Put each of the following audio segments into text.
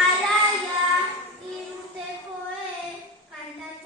Alaia, 3 urtekoek kantatu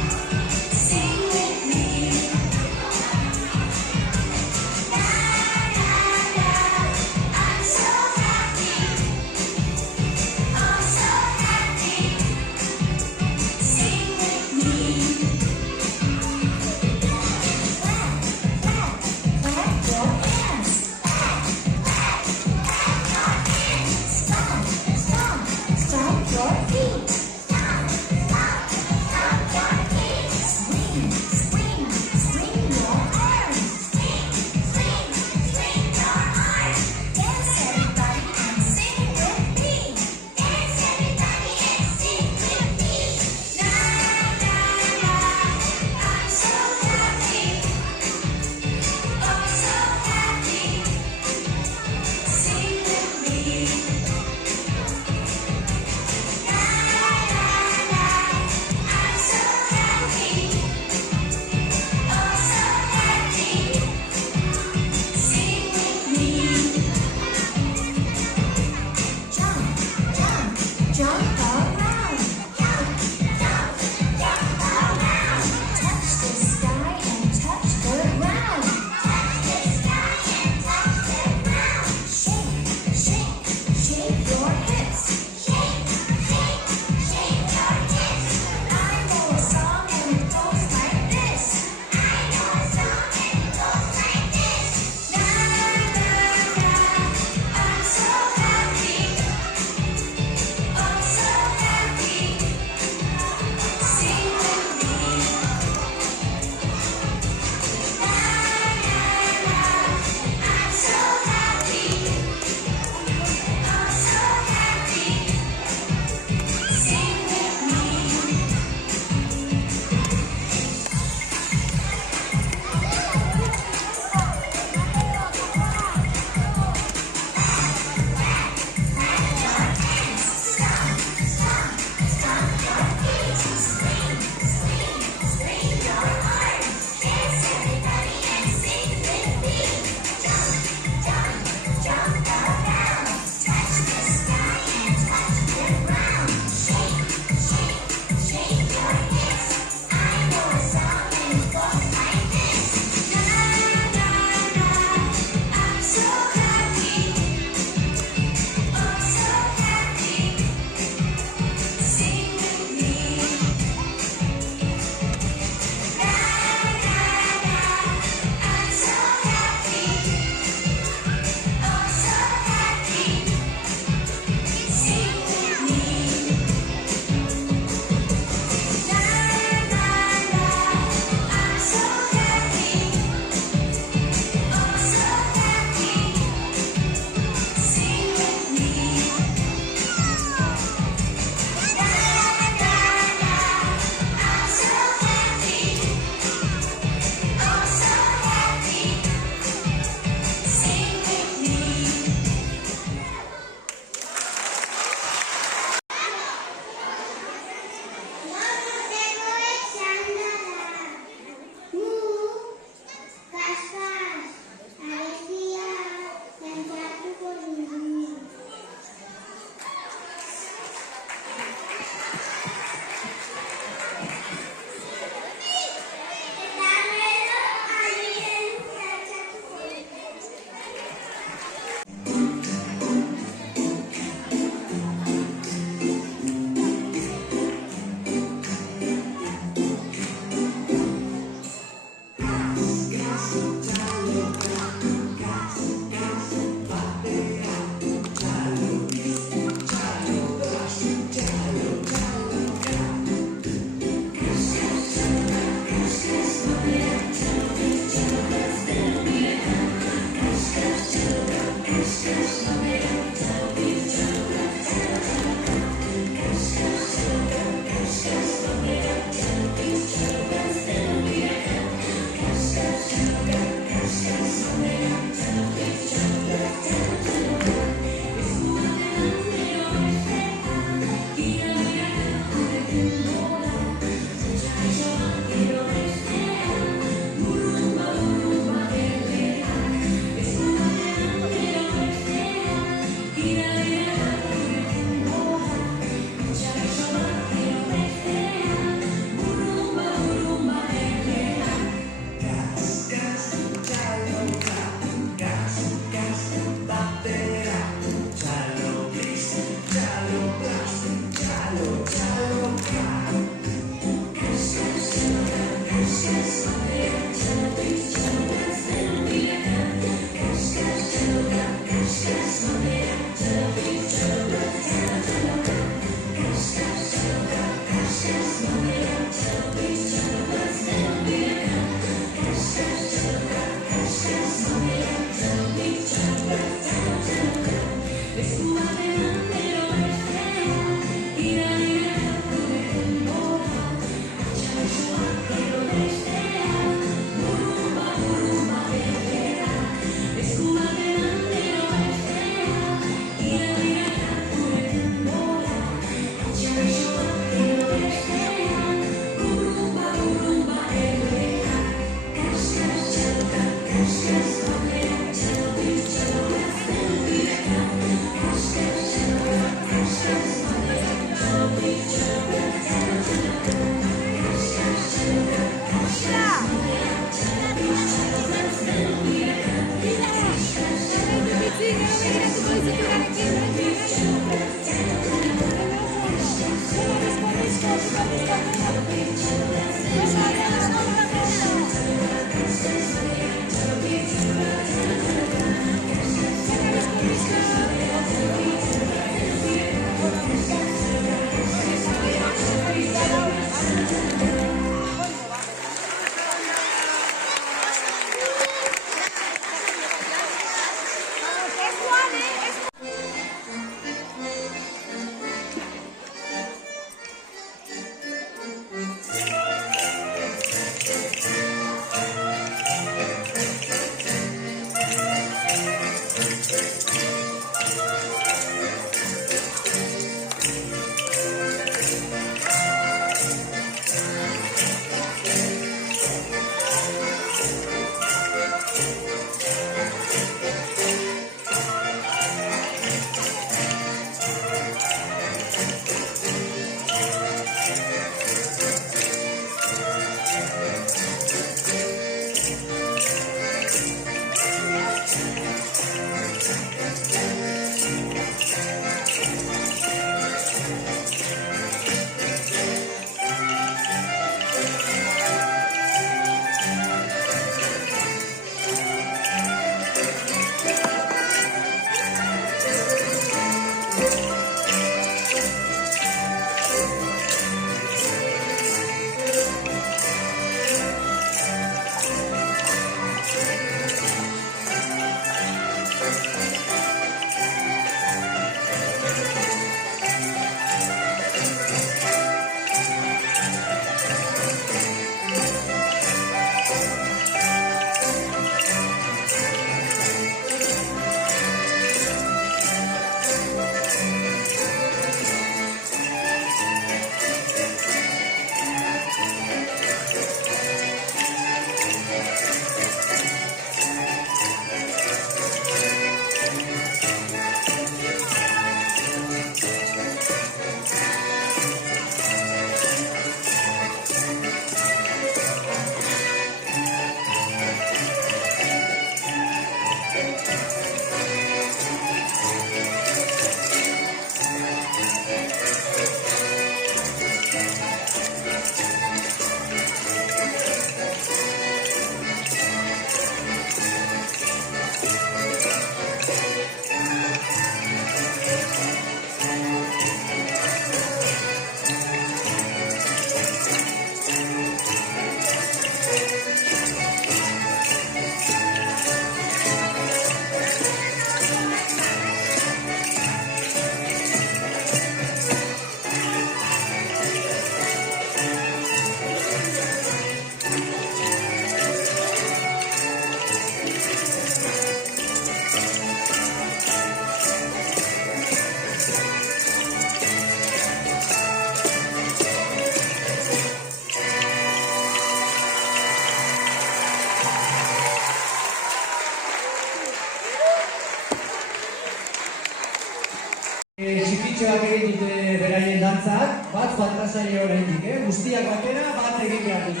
Txikitxoak egin dute beraien dantzak, bat fantasaio horretik, guztiak batera bat egin behar dut.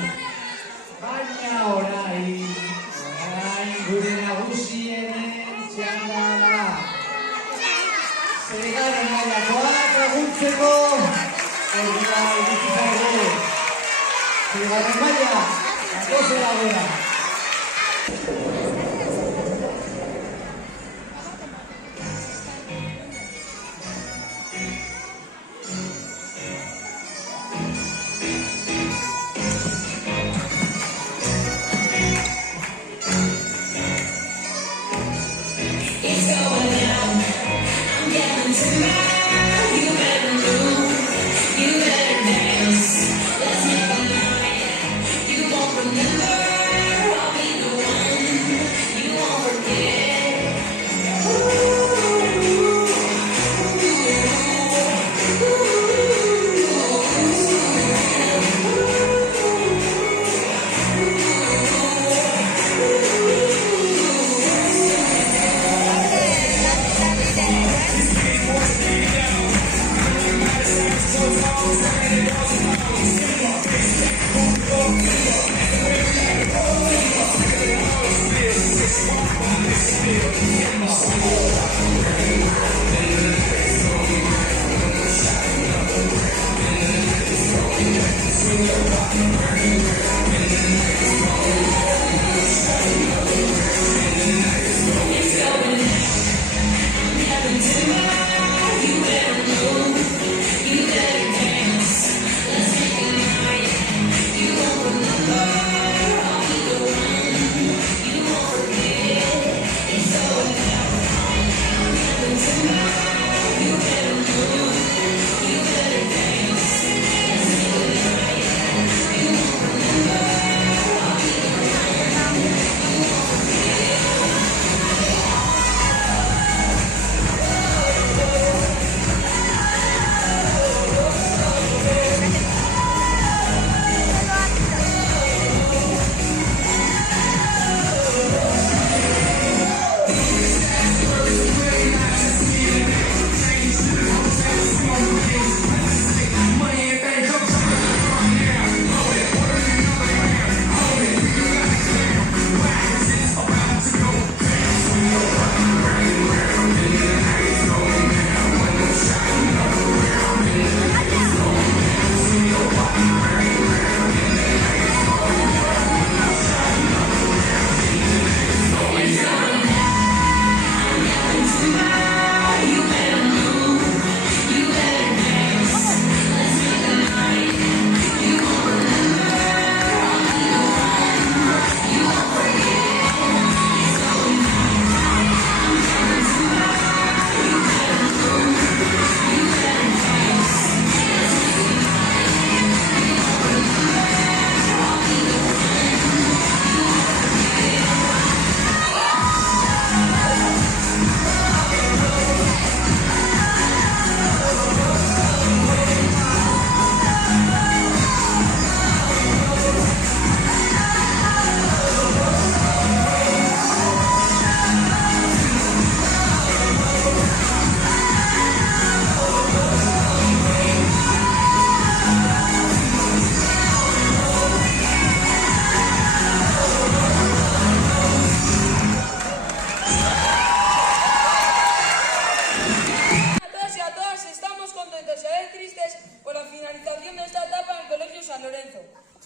Baina orain gure nagusienen txanda da. Zegaren mailakoak laguntzeko Ordua iritsi zaigu. Bigarren maila, datozela gora.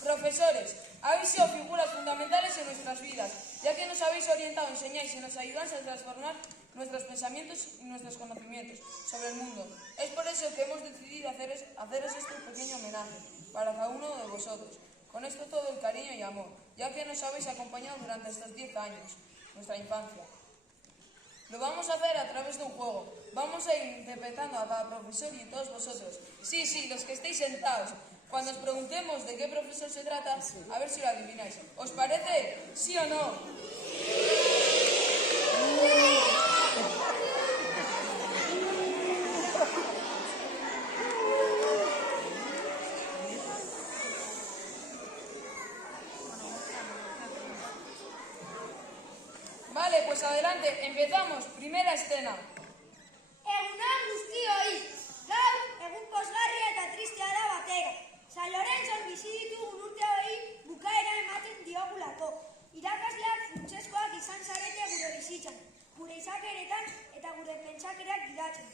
Profesores, habéis sido figuras fundamentales en nuestras vidas, ya que nos habéis orientado, enseñáis y nos ayudáis a transformar nuestros pensamientos y nuestros conocimientos sobre el mundo. Es por eso que hemos decidido haceros este pequeño homenaje para cada uno de vosotros. Con esto todo el cariño y amor, ya que nos habéis acompañado durante estos 10 años, nuestra infancia. Lo vamos a hacer a través de un juego. Vamos a ir interpretando a cada profesor y a todos vosotros. Sí, los que estéis sentados. Cuando os preguntemos de qué profesor se trata, a ver si lo adivináis. ¿Os parece? ¿Sí o no? Vale, pues adelante. Empezamos. Primera escena. Egunon guztioi, gaur egun pozgarria eta tristea da batera. San Lorenzon bizi ditugun urte hori bukaera ematen diogulako. Irakasleak funtsezkoak izan zarete gure bizitzan, gure izakeretan eta gure pentsakerak gidatzen.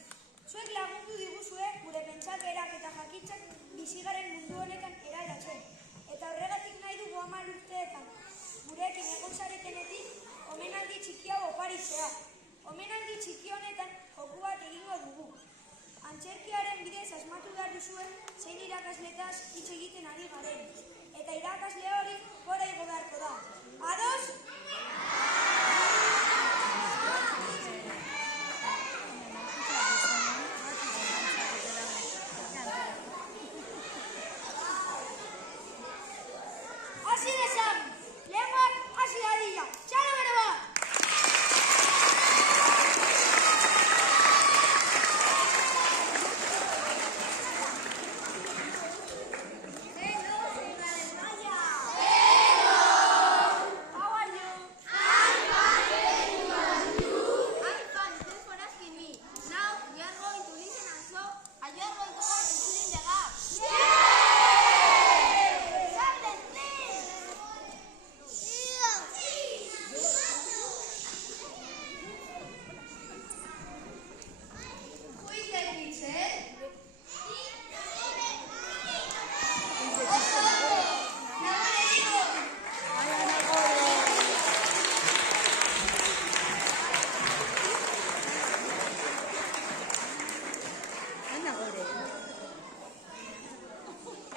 Zuek lagundu diguzue gure pentsakerak eta 50 urteetan gurekin egon zaretenetik, omenaldi txiki hau oparitzea. Omenaldi txiki honetan joku bat egingo dugu. Antzerkiaren bidez asmatu behar duzuen zein irakasletaz hitz egiten ari garen. Eta irakasle hori gora igo beharko da. Ados? Hasi dezagun, lehengoak hasi dadila. Txalo bere bat!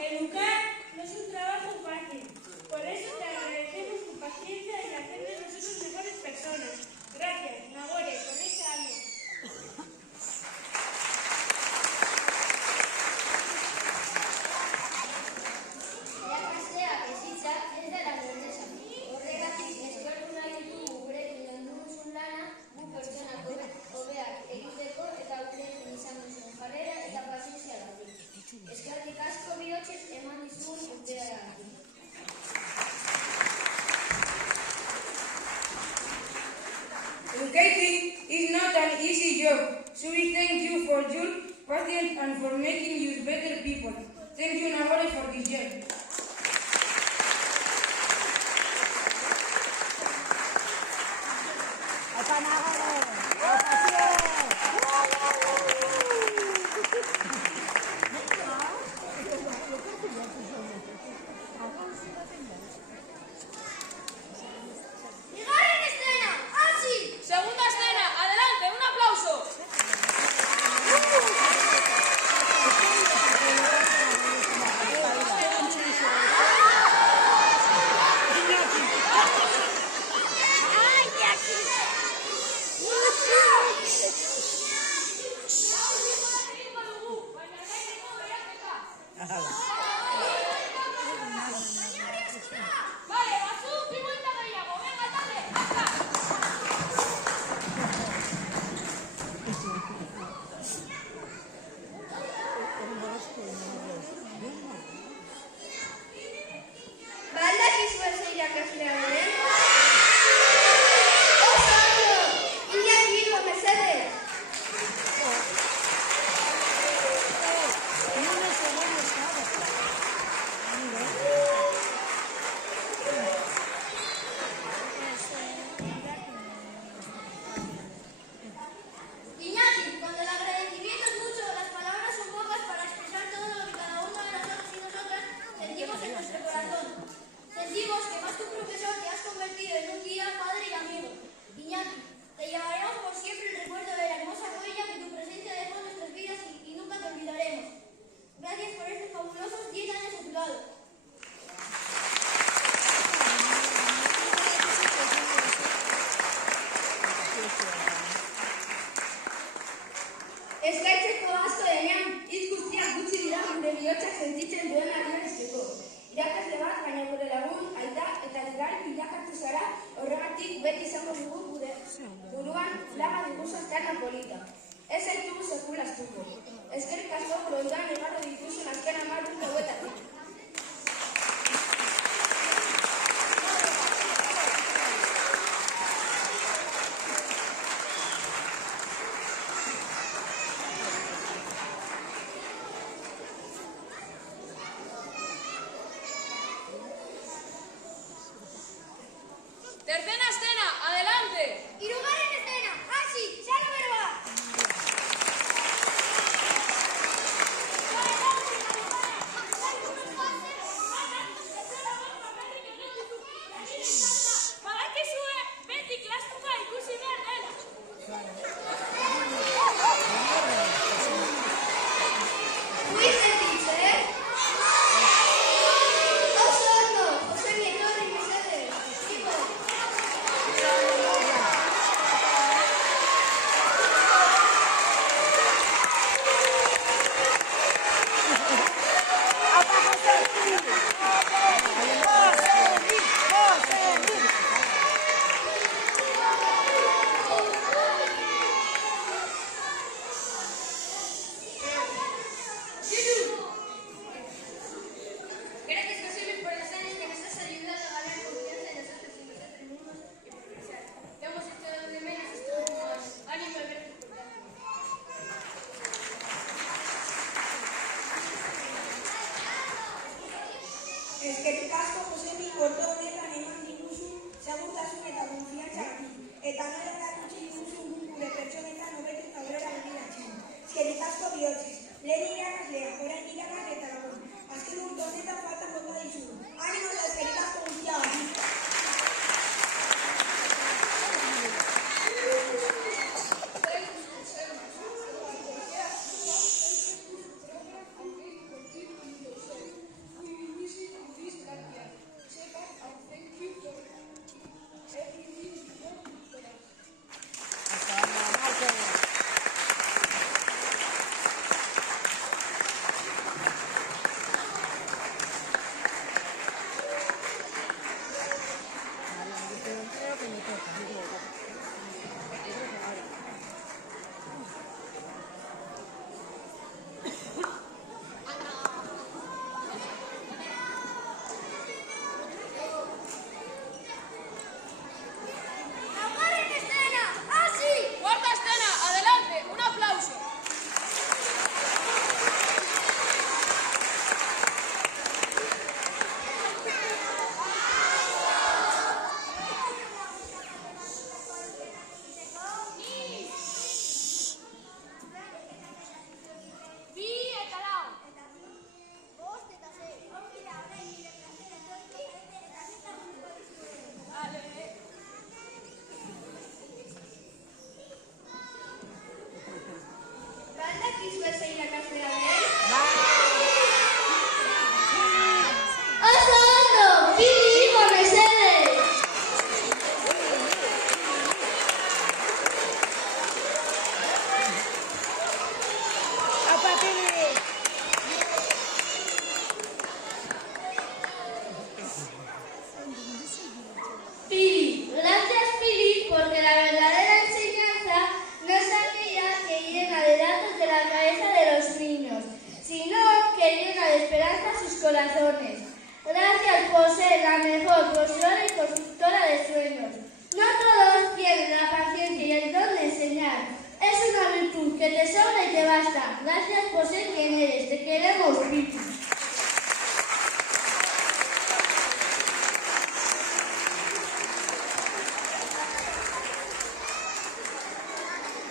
Educar no es un trabajo fácil, por eso te agradecemos tu paciencia y hacer de nosotros mejores personas. Gracias, Nagore, por este año. Irakasleak bizitza ez dela berdeza. Horregatik eskertu nahi ditugu gurekin landu duzun lana, gu pertsonak hobeak egiteko eta gurekin izan duzun jarrera eta pazientziagatik. Eskerrik asko bihotzez eman dizugun urteagatik. Educating is not an easy job, so we thank you for your patience and for making you better people. Thank you, Nagore, for this year. ¡Bigarren escena! ¡Hasi! Segunda escena, adelante, un aplauso. Vale, Basu, bi vuelta gehiago, venga, dale, hasta. Badakizue ze irakaslea den? Oso ondo! Iñaki, igo mesedez! Iñaki, cuando el agradecimiento es mucho, las palabras son pocas para expresar todo lo que cada uno de nosotros y nosotras sentimos en nuestro corazón. Sentimos que más que un profesor te has convertido en un guía, padre y amigo. Iñaki, te llevaremos por siempre el recuerdo de la hermosa huella que tu presencia dejó en nuestras vidas y nunca te olvidaremos. Gracias por estos fabulosos 10 años a tu lado. Eskertzeko asko denean, hitz guztiak gutxi dira gure bihotzak sentitzen duen adierazteko. Irakasle bat, baina gure lagun, aita eta ligar bilakatu zara, horregatik beti izango dugu gure buruan laga dugu azkana polita. Ez zaitugu sekula astuko. Eskerrik asko frontoan egarro dituzun azken 10 urte hauetatik. Tercera escena, adelante. ¡Hirugarren escena! ¡Hasi! ¡Txalo bere bat! Eskerrik asko Josemi ordu honetan eman diguzun segurtasun eta konfiantzagatik. Eta nola erakutsi diguzun gure pertsonetan hobetu eta aurrera begiratzen. Eskerrik asko bihotzez. Lehen irakaslea, orain irakasle eta lagun. Azken urte honetan faltan bota dizugu. Animo eta eskerrik asko guztiagatik. Cuarta escena, adelante, un aplauso. Pili, gracias Pili, porque la verdadera enseñanza no es aquella que llena de datos de la cabeza de los niños, sino que llena de esperanza sus corazones. Gracias por ser la mejor profesora y constructora de sueños. No todos tienen la paciencia y el don de enseñar. Es una virtud que te sobra y te basta. Gracias por ser quien eres. Te queremos, Pili.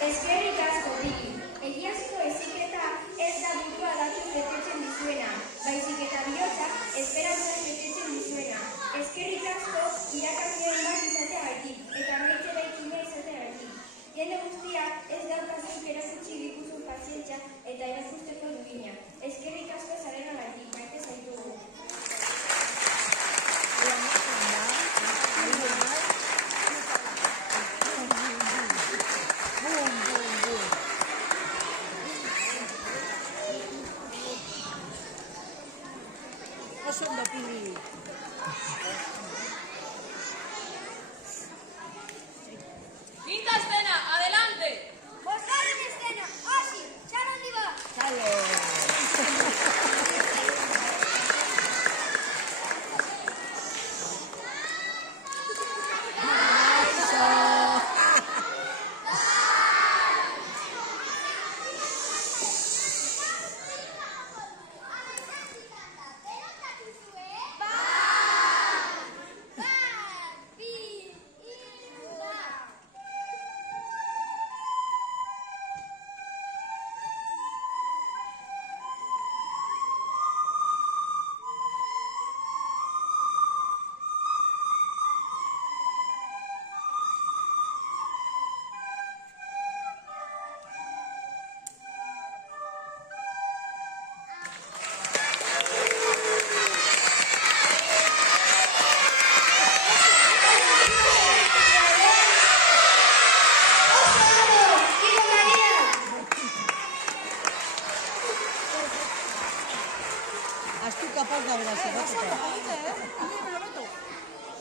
Eskerrik asko, Pili. Egiazko heziketa ez da burua batzuk betetzen dizuena, baizik eta bihotza esperantzak betetzen dizuena. Eskerrik asko irakasleen bat izateagatik eta maite daikina izateagatik. Jende guztiak ez daukazuk erakutsi diguzun pazientzia eta erakusteko dugina. Eskerrik asko zarenagatik, maite zaitugu. Quinta escena, adelante. Bosgarren escena, hasi, txaron diba.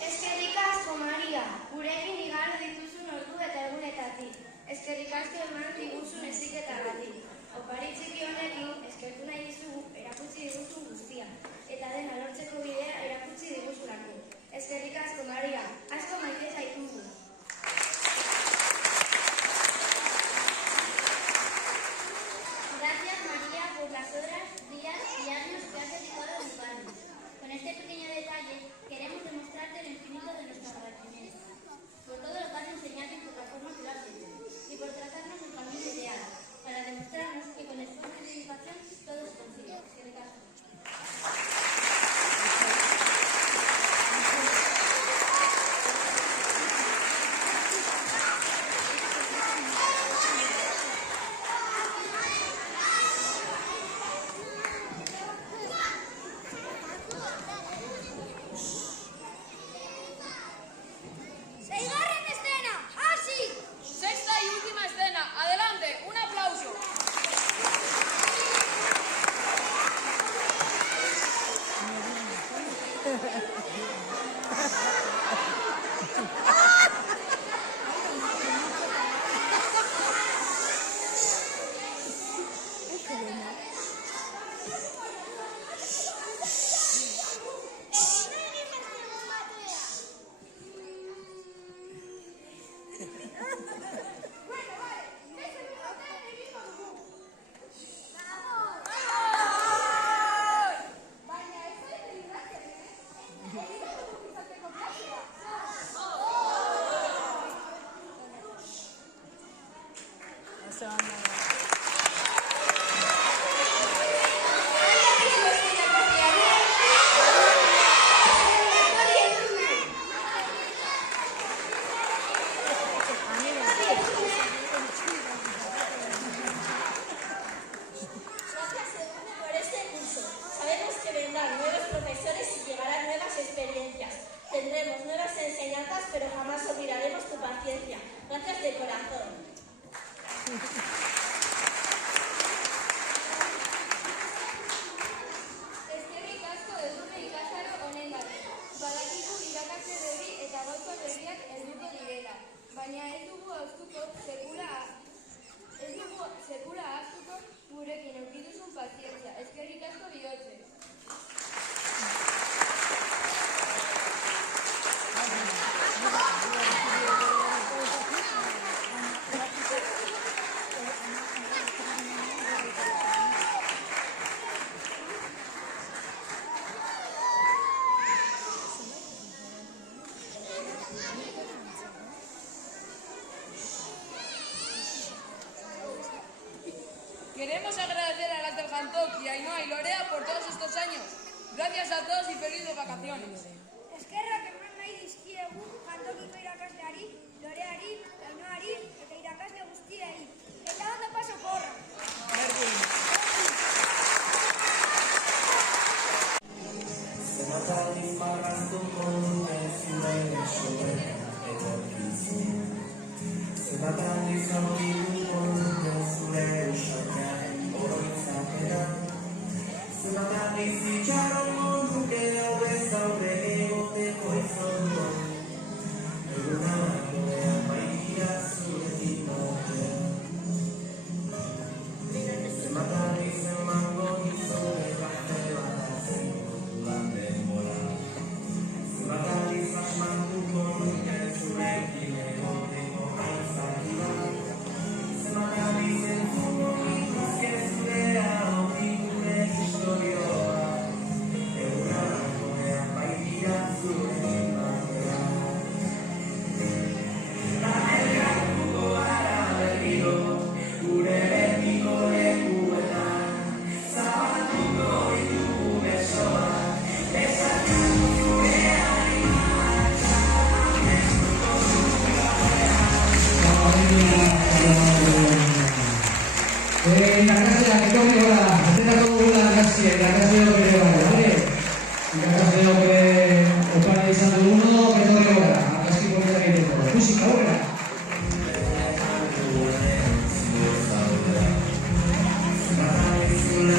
Eskerrik asko, Maria, gurekin igaro dituzun ordu eta egunetatik. Eskerrik asko eman diguzun heziketagatik. Opari txiki honekin eskertu nahi dizugu erakutsi diguzun guztia. Eta dena lortzeko bidea erakutsi diguzulako. Eskerrik asko, Maria, asko maite zaitugu. Gracias María por las horas, días y años que has dedicado a educarnos. Con este pequeño Tendremos nuevas enseñanzas, pero jamás olvidaremos tu paciencia. Gracias de corazón. Eskerrik asko edurne ikasaro honengatik. Badakigu irakasle berri eta gauza berriak helduko direla, baina ez dugu sekula ahaztuko gurekin eduki duzun pazientzia. Eskerrik asko bihotzez. Queremos agradecer a las del Jantoki, a Ainhoa y Lorea por todos estos años. Gracias a todos y felices vacaciones. Eskerrak eman nahi dizkiegu jantokiko irakasleari, Loreari, Ainhoari eta irakasle guztiei. Eta ondo paso porra! Irakasleak etorri gara, aterako dugula irakasleak ere gara, irakasleak opari izan duguno, etorri gara, argazki politak egiteko. Musika horrela! Una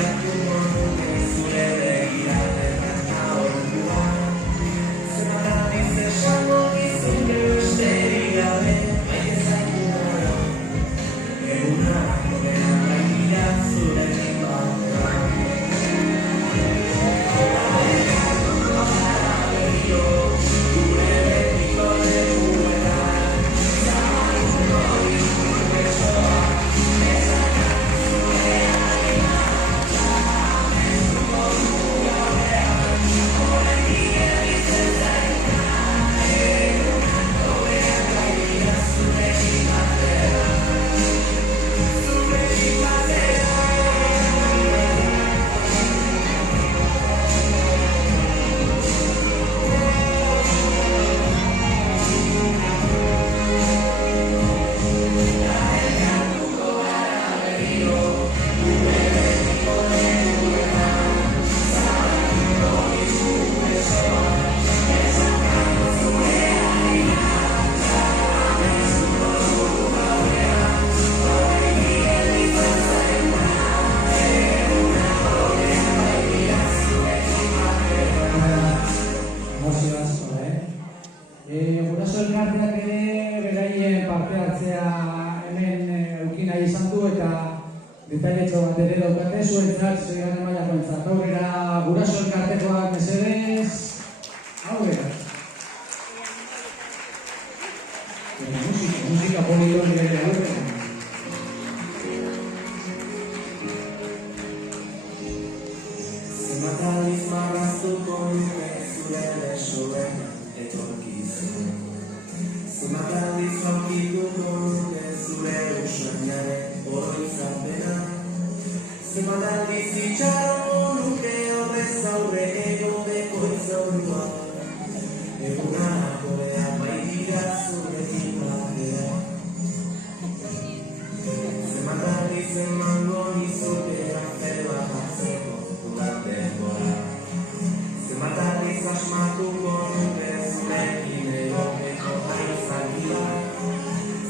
asmatuko nuke zurekin egoteko aizakia.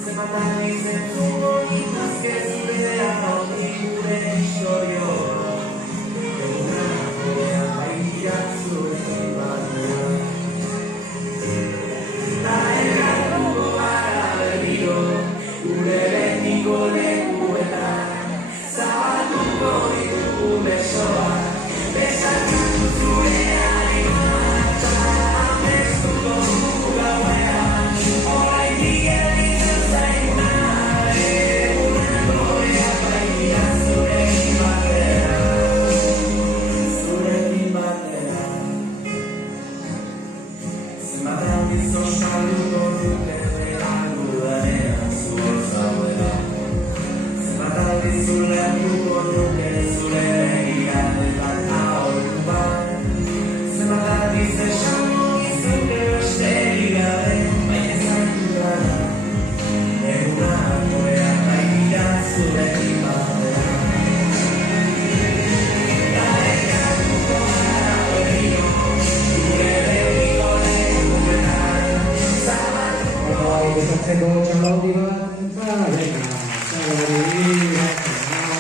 Zenbatan izentuko nituzke zurea hori gure historioa. Egunak gorean baitira zurekin batia. Eta erratuko gara berriro, gure betiko lekuetan. Zabalduko ditugu besoak. Besarkatu zurearen martxa, amestuko dugu gauean, oraindik gelditzen zaiguna, egunak goreak baitira zurekin batera, zurekin batera. Zenbatean gizon salduko dute behar dudanean zuhor zauela. Zenbatean gizon lehenduko nuke zure begian eta Bukatzeko txalaundi bat, eta venga,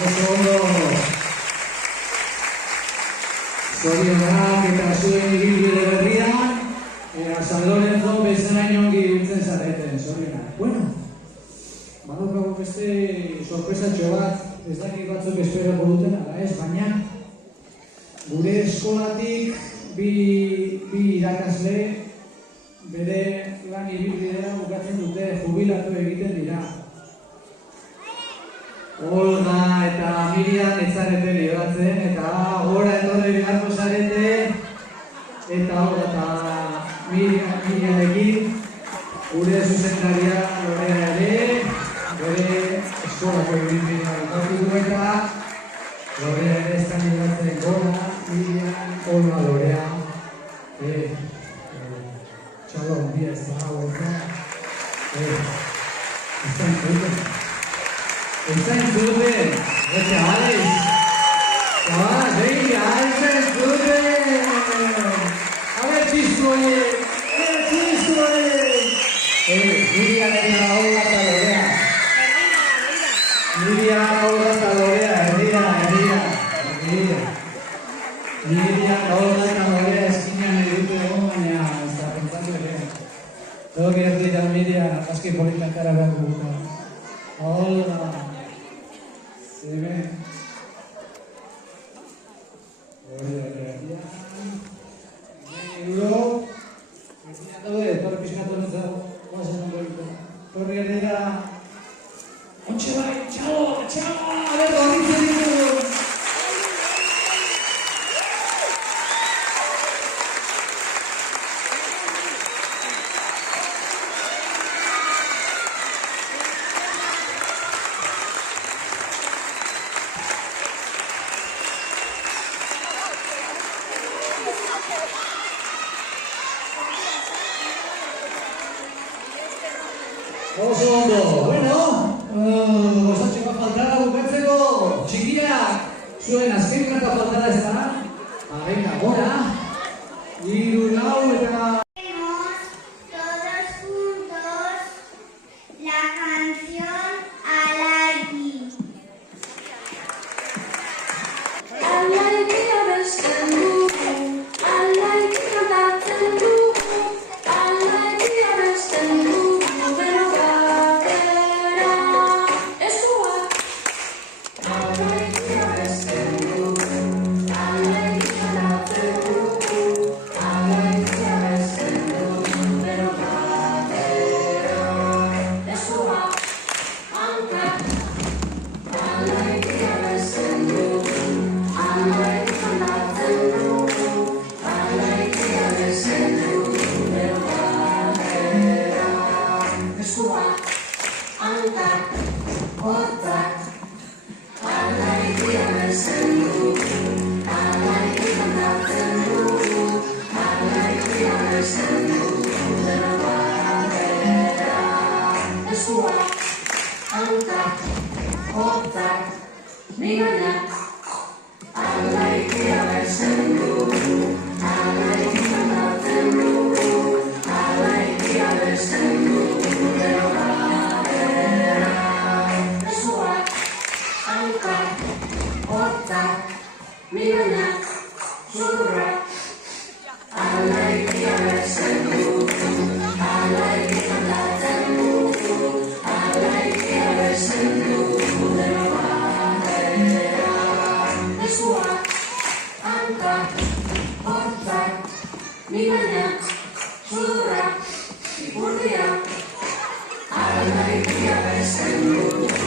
oso ondo. Zorionak eta zuen ibilbide berrian, San Lorenzo bezalaino ongi biltzen zareten, zorionak. Bueno, badaukagu beste sorpresatxo bat, ez dakit batzuk esperoko duten, ala ez, baina gure eskolatik bi irakasle bere lan ibilbidea bukatzen dute, jubilatu egiten dira. Olga eta Miriam etzarete libratzen, eta gora etorri beharko zarete, eta Olga eta Miriamekin gure zuzendaria Lorea ere, bere eskolako ibilbidea bukatu du eta Lorea ere ez da libratzen gora, Miriam, Olga, Lorea. Txalo, ondia ez da hau eta ez da entzuten. Ez da entzuten, chavales, venga, ez da entzuten. A ver, txiskoe, Miriam eta Olga eta Lorea. Miriam, Olga eta Lorea, herria. Miriam, Olga eta Lorea eskinean edute egon, baina ez da pentsatu ere. Todo que decir a Miriam, aski politak cara behar dugu. Olga, se ve. Euro, torre pizkatu nintzen, guazen ondoiko. Torri herrera, ontxe bai, txalo, a ver, horritzen ditugu. Oso ondo, bueno, osatxe bat faltara bukatzeko, txikiak, zuen azken kanta faltara ez da, venga, gora, 3, 4 eta... Todos juntos la canción Alaiki. Alaiki abesten dugu, alaiki kantatzen dugu, alaiki abesten dugu. I like alaikia besten du, alaikia kantatzen dugu, alaikia besten dugu, deno batera. Eskuak, hankak, hortzak, minainak, sudurrak, ipurdiak, alaikia besten dugu.